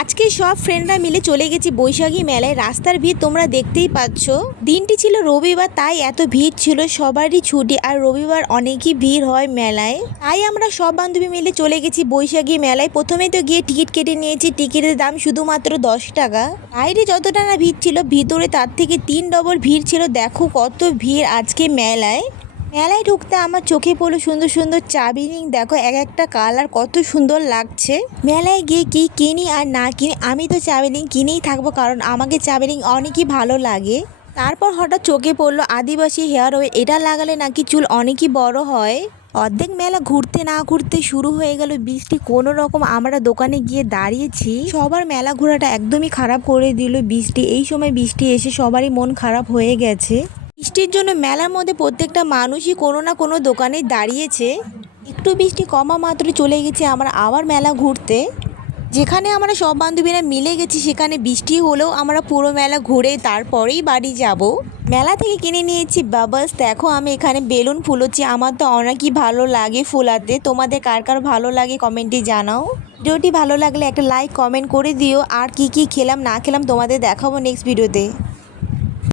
আজকে সব ফ্রেন্ডরা মিলে চলে গেছি বৈশাখী মেলায়। রাস্তার ভিড় তোমরা দেখতেই পাচ্ছ। দিনটি ছিল রবিবার, তাই এত ভিড় ছিল। সবারই ছুটি, আর রবিবার অনেকই ভিড় হয় মেলায়। তাই আমরা সব বান্ধবী মিলে চলে গেছি বৈশাখী মেলায়। প্রথমে তো গিয়ে টিকিট কেটে নিয়েছি। টিকিটের দাম শুধুমাত্র 10 টাকা। বাইরে যতটা না ভিড় ছিল, ভিতরে তার থেকে 3 ডবল ভিড় ছিল। দেখো কত ভিড় আজকে মেলায়। মেলায় ঢুকতে আমার চোখে পড়লো সুন্দর সুন্দর চাবিরিং। দেখো এক একটা কালার কত সুন্দর লাগছে। মেলায় গিয়ে কি কিনি আর না কিনি, আমি তো চাবিরিং কিনেই থাকবো, কারণ আমাকে চাবিরিং অনেকই ভালো লাগে। তারপর হঠাৎ চোখে পড়লো আদিবাসী হেয়ার অয়েল। এটা লাগালে নাকি চুল অনেকই বড় হয়। অর্ধেক মেলা ঘুরতে না ঘুরতে শুরু হয়ে গেল বৃষ্টি। কোনো রকম আমরা দোকানে গিয়ে দাঁড়িয়েছি। সবার মেলা ঘোরাটা একদমই খারাপ করে দিল বৃষ্টি। এই সময় বৃষ্টি এসে সবারই মন খারাপ হয়ে গেছে। বৃষ্টির জন্য মেলার মধ্যে প্রত্যেকটা মানুষই কোনো না কোনো দোকানে দাঁড়িয়েছে। একটু বৃষ্টি কমা মাত্র চলে গেছি আমরা আবার মেলা ঘুরতে। যেখানে আমরা সব বান্ধবীরা মিলে গেছি, সেখানে বৃষ্টি হলেও আমরা পুরো মেলা ঘুরে তারপরেই বাড়ি যাব। মেলা থেকে কিনে নিয়েছি বাবলস। দেখো আমি এখানে বেলুন ফুলোচ্ছি। আমার তো অনেকই ভালো লাগে ফুলাতে। তোমাদের কার কার ভালো লাগে কমেন্টে জানাও। ভিডিওটি ভালো লাগলে একটা লাইক কমেন্ট করে দিও। আর কি কি খেলাম না খেলাম তোমাদের দেখাবো নেক্সট ভিডিওতে।